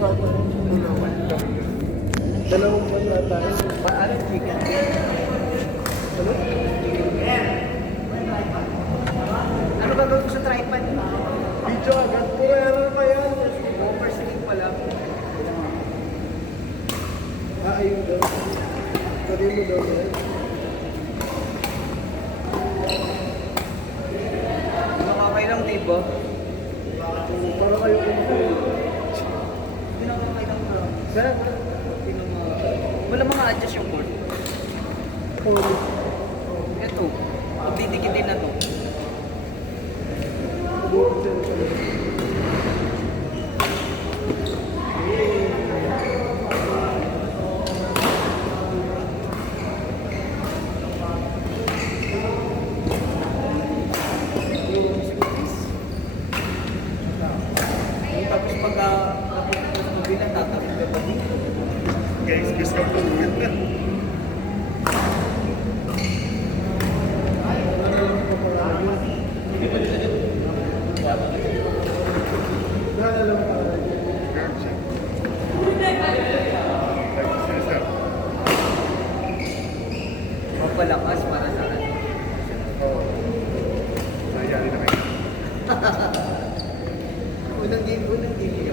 Dalawang buwan na tayo. Paano chicken? Ano? Ano ba gawin ko sa tripod? Video agad. Puro error pa yan. Oversleep pala. Ayun daw. Sabi mo daw yan. Okay lang, diba? Para kayo kumakain. Pinakakay lang bro. Saan? Wala mga adjust yung board. Ito. Didikitin na to. Tapos pagka napupos mo bilang tatapos ka pa dito. Guys, gusto ko. Mapalakas para sa ano. Unang game ka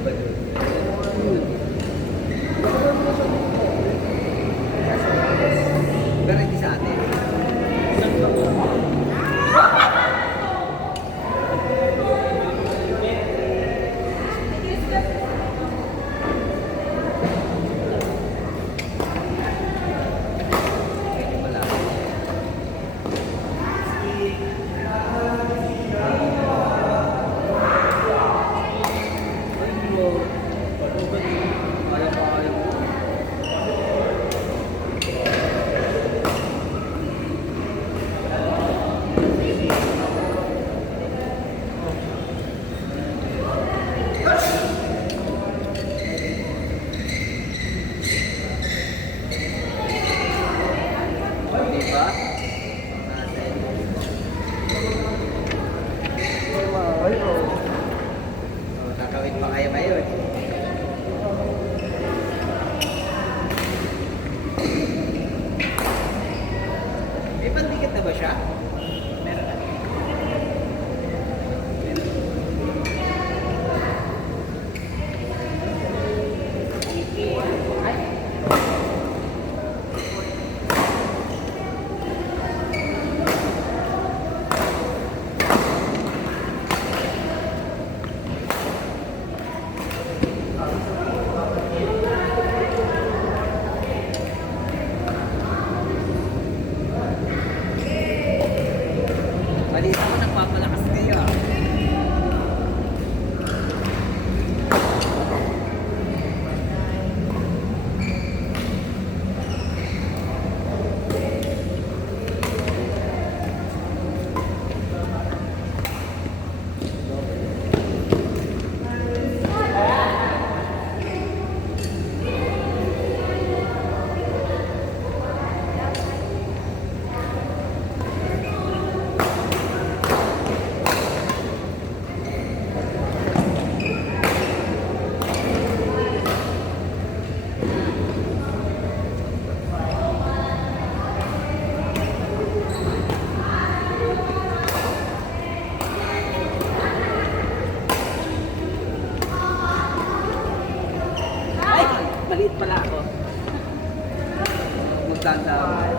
ba doon? Pero hindi sa atin. Wala. Diba? Kakawin pa kayo ngayon. May pandikit na ba siya? Meron na. Balita ko nagpapalakas kayo ah. Maliit pala ako. Magtanda ako.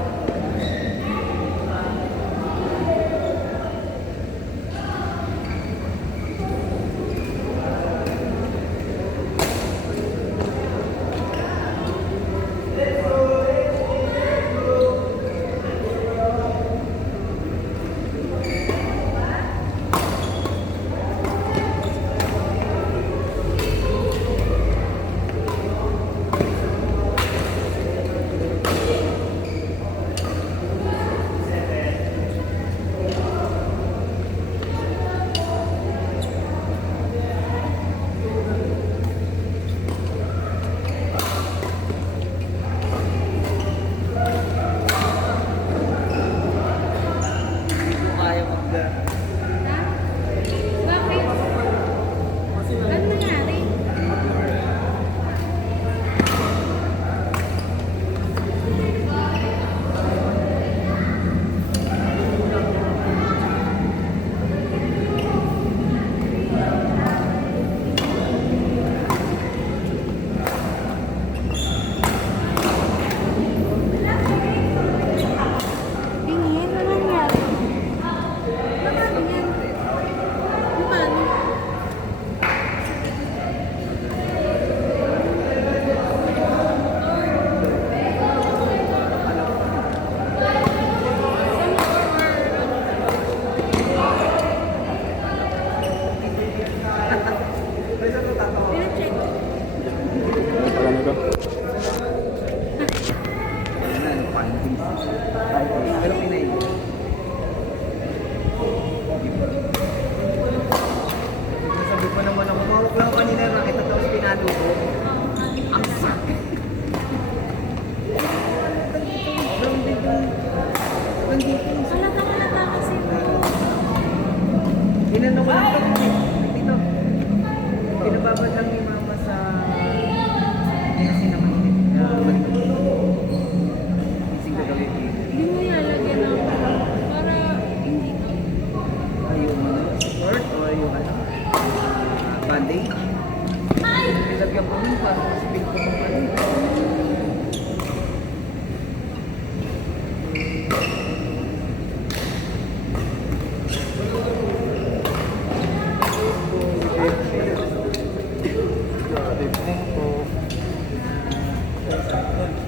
bigyan ko nun para masipil ko ng ano.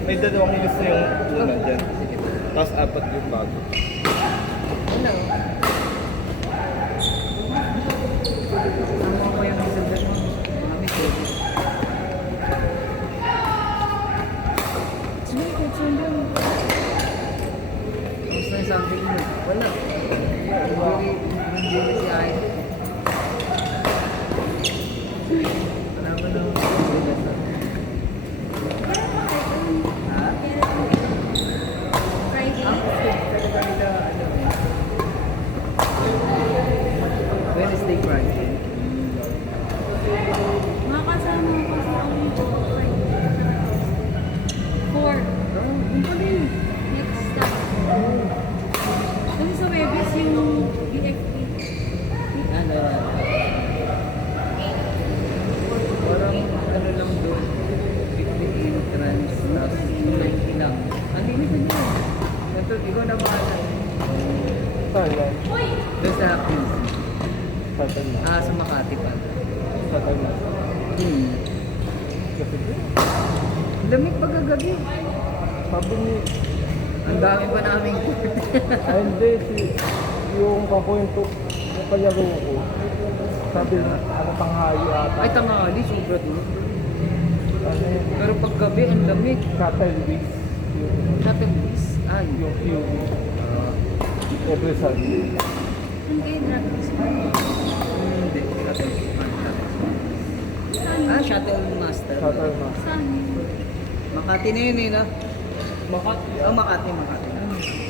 May dalawang ilis na yung una dyan. Tapos apat yung bago. Ano? Sama ko yung isang dalawa. Kami pwede. Sige, kahit saan lang. Kamusta yung sabi mo? Wala. Hindi na si Ayn. Wala mo na. Ha? Wednesday, Friday. Mga kasama ko sa Four. Yung pa din. Next stop. Kasi sa Webis yung BFP. Ano? Parang ano lang doon. 58 trans, tapos 90 lang. Ang limit na yun. Ito, ikaw na bahala. Saan yan? Doon sa QC. Satan na. Ah, sa Makati pa. Satan na. Kasi Lamig pagkagabi. sabi ni... Ang dami pa namin. Ay hindi, yung kakwento na palaro ko. Sabi na, ano tanghali ata. Ay, tanghali, sobra doon. Ano yun? Pero paggabi, ang lamig. Catalyst. Yung, Catalyst. Ay, yung QB. Every Sunday. Hindi, drugs. hindi. Catalyst. Ah, Shuttle Master. Shuttle na. Saan? Makati na yun eh, no? Makati. Oh, Makati.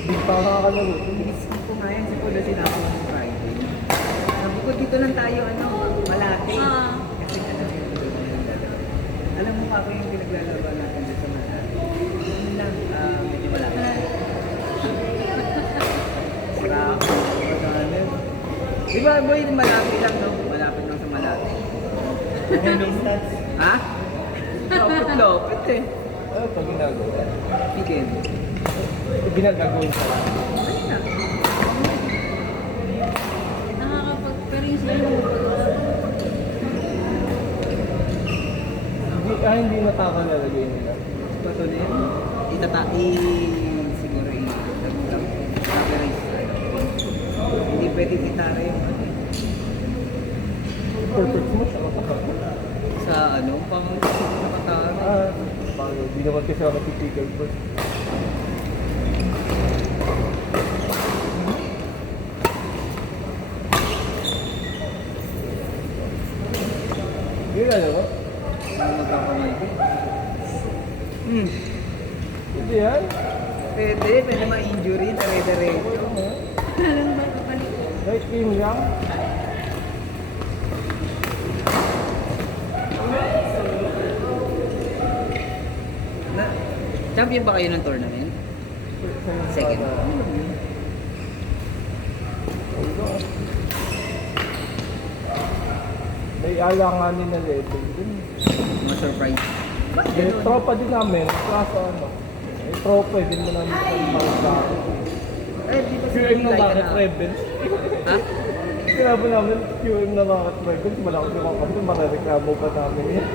Di pa nakakalaro. Inisip ko nga yan, si Pulo sinabi ng Friday. Sabi ko, dito lang tayo, ano, Malate. Ah. Kasi alam mo yung alam mo pa ako yung pinaglalaban natin dito sa Malate. Yun lang, medyo malate. Sarap. Pagkakalin. Di ba, boy, malapit lang, no? Malapit lang sa Malate. Ha? Lopit eh. Ano ito ginagawa? Weekend. Ginagagawin sa lang. Pero yung sila yung Hindi natakalalagay nila. Pato na yun. Siguro hindi pwede titara yung ano. Perfect mo siya matakapot. Sa ano, pang nakatara. Paano? Di naman kasi ako napitigil po. Gila mo? Ano magkakamay ko? Hindi yan. Pwede ma-injury, dare-diretso. Alam ba ito pala? Right in lang. Na, champion ba kayo ng tournament? Second. May alanganin na level dun. Mga surprise. Bakit May ganun? tropa din namin. Kaso ano. May tropa din mo namin sa mga bakit. Di ba QM na like bakit na- rebels? Ha? Kinabi namin QM na bakit rebels. Malakas naman kami. Marareklamo pa namin yan.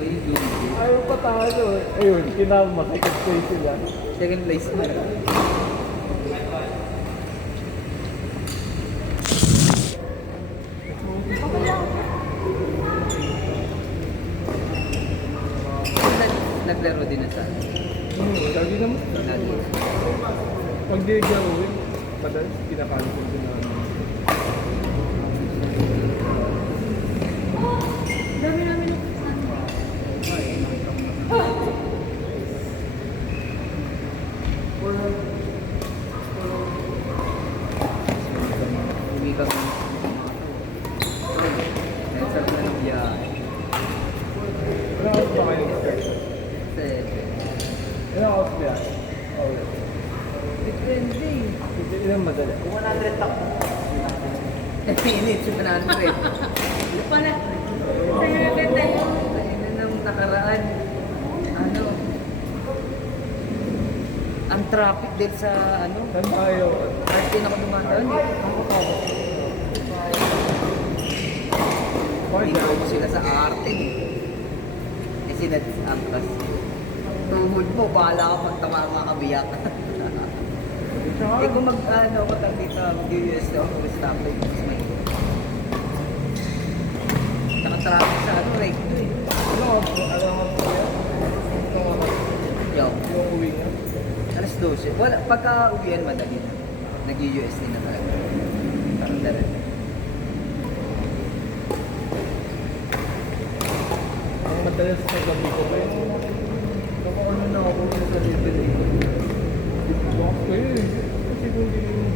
Uy, good. Ayaw pa tayo. Ayun, kinama. Second place sila. Second place mo. Naglaro din na sa Lagi naman. lagi. Pag di naglaruin, madalas kinakancel din namin. Dami namin ng kasama. Uwi kami. Heads up na ng biyahe. Ano ako pa kayo excursion? Seven. Ano ako pa yan? Okay. Depende. Ilan madali? 10 minutes, 100. Pala. Sa ganda. traffic din sa ano. Saan tayo? Kahit din ako dumadaan eh. Bakit Dito ko sila sa arte eh. Eh sila angkas. Tuhod mo, bahala ka pag tamama ka biyak. Eh kung mag-ano ko tag dito, mag-US ako, stoplight, mas may. Tsaka traffic sa ano, right to eh. Alam mo po yan? Yo, Yung uwi niya? alas 12. Wala, pagka uwian madali na. Nag-US din na talaga. Parang dala. Ang madalas sa gabi ko ba yun? Kung ano na ako sa level eh. Box ko yun. Kasi kung hindi yung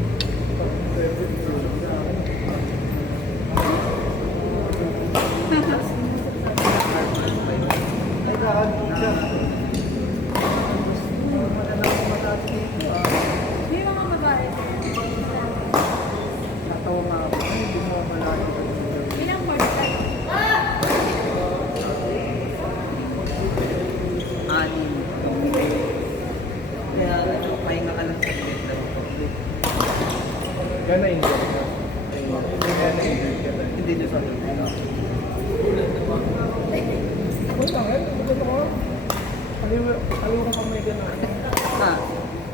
Ay, nakakit siya. May mga babae. Natawa nga ako. Ay, hindi mo malaki. Ilang board tayo? Anim. Kaya ano, pahinga ka lang sa bed. Gana enjoy ka. Gana enjoy ka na. Hindi nyo sabi. Ako lang eh. Maganda ko. Aliw ka kamay ka na. Ha?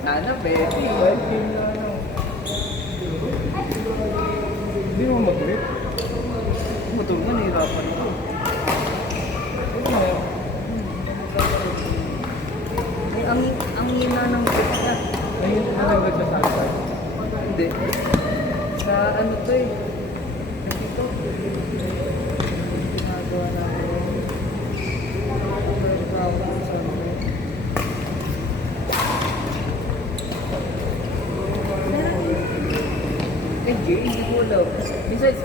Nana, baby. Well, game na ano. Hindi mo mag-grip. Motor nga, nahirapan ako. Ano na yun? Ay, ang hina ng grip niya. Ayun na lang sa salsa. Hindi. Sa ano to eh. Dito. Ginagawa namin. Eh, Jay, hindi ko alam. Besides,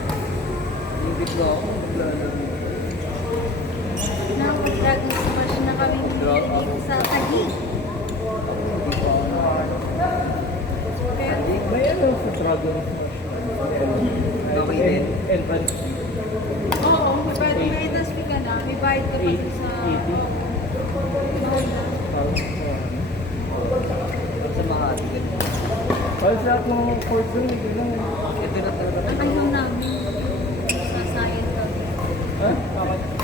Ibig ko ako. Nakapag-dragon smash na kami dito sa Taguig. Pero May ano sa Dragon Okay din. Entrance. oo, pwede may itas ka na. May bayad ka pa sa... 80. Bawal na. Sa mga atin. Para sa lahat ng court dun, hindi lang. Ito na talaga. Ayaw namin. Sa science kami. Ha?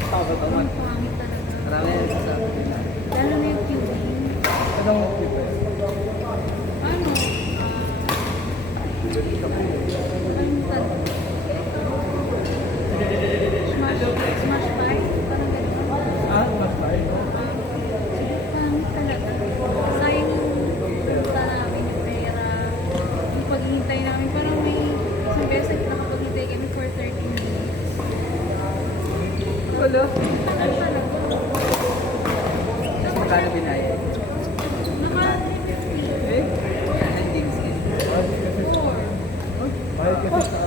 Takot ako. Ang pangit talaga. Marami na nagsasabi. Lalo na yung QA. Anong tipo? Ano? Anong tanong? Smash fight? Parang ganun. Ah, mas tayo. Pangit talaga. Sayang yung punta namin yung pera. Yung paghihintay namin. Parang may isang beses nakapaghintay kami for 30 minutes. Wala. Tagal talaga. Tapos magkano binayad? Eh? Hindi miskin. Mahal kasi sa...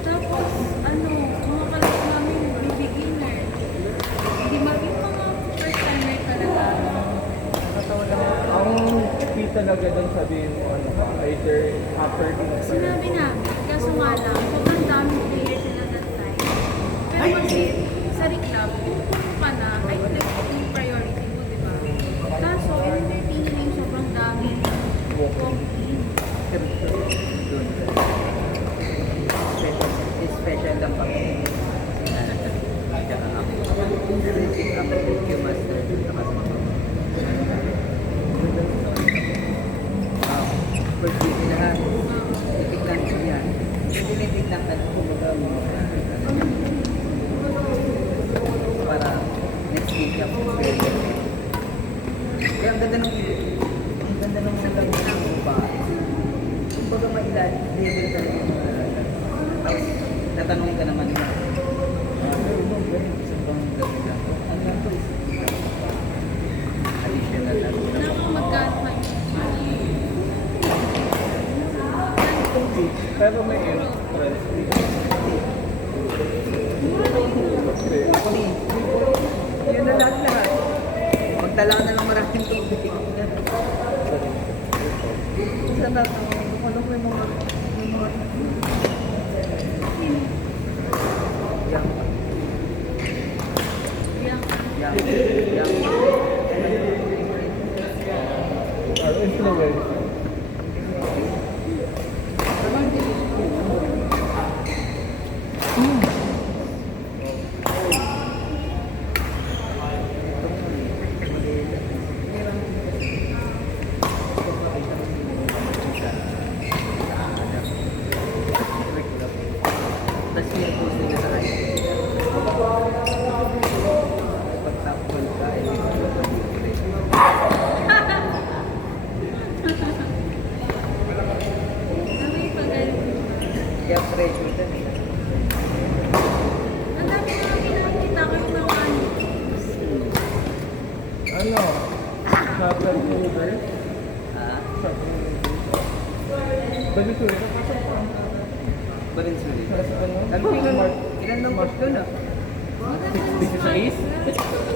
Tapos, ano, mga kalat namin, beginner. Hindi maging mga first timer talaga. Nakatawa lang. Ang fee talaga doon sabihin mo, ano ka, either upper Sinabi namin, kaso nga lang, sobrang daming players sila that time. Pero kasi, sa reclub, kung ka na, kahit yung priority mo, di ba? Kaso, in-entertain nila yung sobrang daming walk-in. Doon. Special lang kami. Tsaka ako. Check ang Q Master. First week lahat. Titignan ko yan. Tinitignan ka kung para next week yung experience. Kaya ang ganda ng sagot ng bahay. Kumbaga mailan, level talaga yung tapos tatanungin ka naman nila. Isang bang gawin lang to? Ano lang to? Additional lang. Nakamagkano kayo? Pero may entrance fee. Yun na lahat. Magdala ka na ng maraming tubig. Or influence. Tapos nilpost nila sa kanya. Pagtapon ka, eh, Sabi pa ganun. kaya pressure din eh. Ang dami na pinakita ko yung mga ano. Ano? Shopper Uber? Ah, Balik ko rin. Balinsuri. Sa ano? Sabi ko nun, ilan nang post doon ah?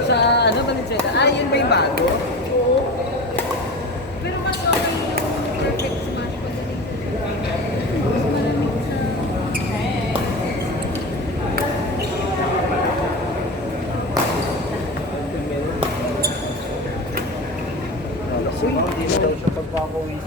Sa ano, Balinsuri? Ah, yun ba yung bago? Pero mas okay yung perfect smash pagdating sa mas malamig sa... Hindi na daw siya pagpapawis.